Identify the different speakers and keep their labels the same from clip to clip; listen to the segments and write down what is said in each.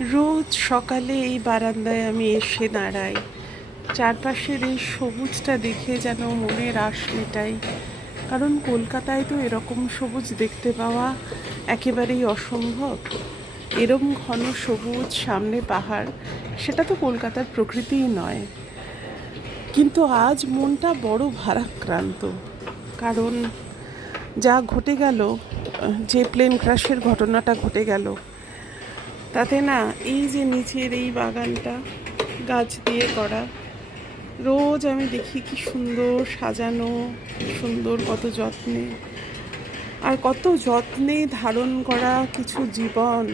Speaker 1: রোজ সকালে এই বারান্দায় আমি এসে দাঁড়াই। চারপাশের এই সবুজটা দেখে যেন মনের আশ মেটাই। কারণ কলকাতায় তো এরকম সবুজ দেখতে পাওয়া একেবারেই অসম্ভব। এরম ঘন সবুজ সামনে পাহাড়, সেটা তো কলকাতার প্রকৃতিই নয়। কিন্তু আজ মনটা বড় ভারাক্রান্ত। কারণ যা ঘটে গেল, যে প্লেন ক্রাশের ঘটনাটা ঘটে গেল তাতে না, এই যে নিচের এই বাগানটা গাছ দিয়ে করা, রোজ আমি দেখি কি সুন্দর সাজানো, সুন্দর কত যত্নে। আর কত যত্নে ধারণ করা কিছু জীবন,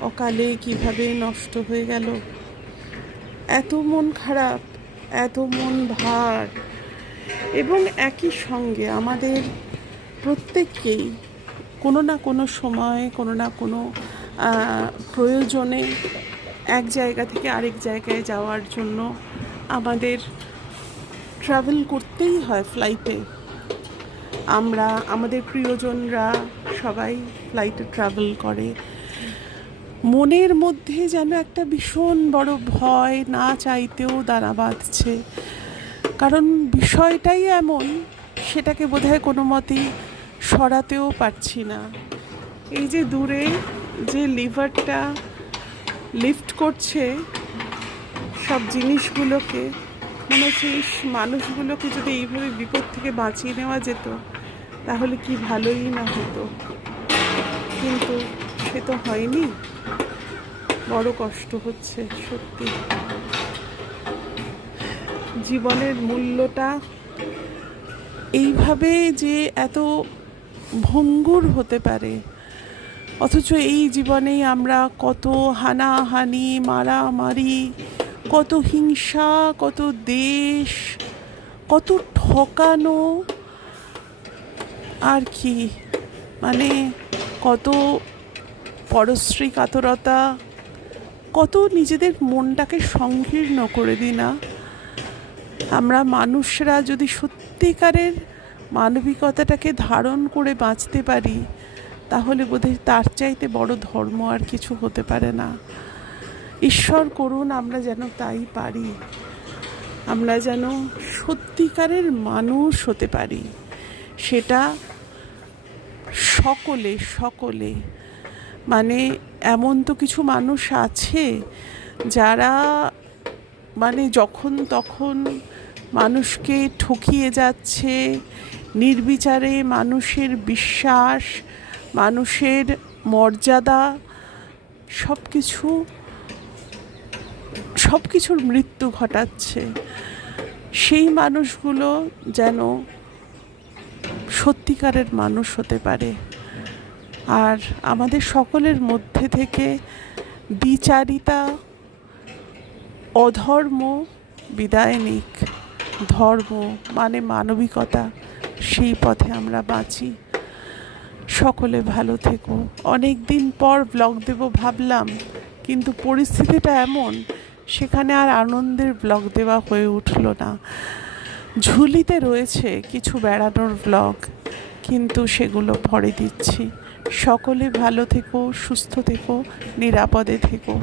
Speaker 1: অকালে কীভাবে নষ্ট হয়ে গেল। এত মন খারাপ, এত মন ভার। এবং একই সঙ্গে আমাদের প্রত্যেককেই কোনো না কোনো সময়, কোনো না কোনো প্রয়োজনে এক জায়গা থেকে আরেক জায়গায় যাওয়ার জন্য আমাদের ট্রাভেল করতেই হয় ফ্লাইটে আমরা, আমাদের প্রিয়জনরা সবাই ফ্লাইটে ট্রাভেল করে। মনের মধ্যে যেন একটা ভীষণ বড় ভয় না চাইতেও দানা বাঁধছে। কারণ বিষয়টাই এমন, সেটাকে বোধহয় কোনো মতেই সরাতেও পারছি না। এই যে দূরে যে লিভারটা লিফট করছে সব জিনিসগুলোকে মানে ইস, মানুষগুলোকে যদি এইভাবে বিপদ থেকে বাঁচিয়ে নেওয়া যেত তাহলে কি ভালোই না হতো। কিন্তু সে তো হয়নি। বড় কষ্ট হচ্ছে সত্যি। জীবনের মূল্যটা এইভাবে যে এত ভঙ্গুর হতে পারে অথচ এই জীবনেই আমরা কত হানাহানি, মারামারি, কত হিংসা, কত দেশ, কত ঠকানো, আর কি? মানে কত পরশ্রী কাতরতা, কত নিজেদের মনটাকে সংকীর্ণ করে দিই না? আমরা মানুষরা যদি সত্যিকারের মানবিকতাটাকে ধারণ করে বাঁচতে পারি তাহলে বোধহয় তার চাইতে বড় ধর্ম আর কিছু হতে পারে না। ঈশ্বর করুন, আমরা যেন তাই পারি। আমরা যেন সত্যিকারের মানুষ হতে পারি। সেটা সকলে সকলে। মানে এমন তো কিছু মানুষ আছে যারা মানে যখন তখন মানুষকে ঠকিয়ে যাচ্ছে, নির্বিচারে মানুষের বিশ্বাস মানুষের মর্যাদা সব কিছু সব কিছুর মৃত্যু ঘটাচ্ছে। সেই মানুষগুলো যেন সত্যিকারের মানুষ হতে পারে। আর আমাদের সকলের মধ্যে থেকে দ্বিচারিতা অধর্ম বিদায় নিক। ধর্ম মানে মানবিকতা, সেই পথে আমরা বাঁচি। সকলে ভালো থেকো। অনেক দিন পর ব্লগ দেব ভাবলাম, কিন্তু পরিস্থিতিটা এমন, সেখানে আর আনন্দের ব্লগ দেওয়া হয়ে উঠল না। ঝুলিতে রয়েছে কিছু বেড়ানোর ব্লগ কিন্তু সেগুলো ভরে দিচ্ছি। সকলে ভালো থেকো, সুস্থ থেকো, নিরাপদে থেকো।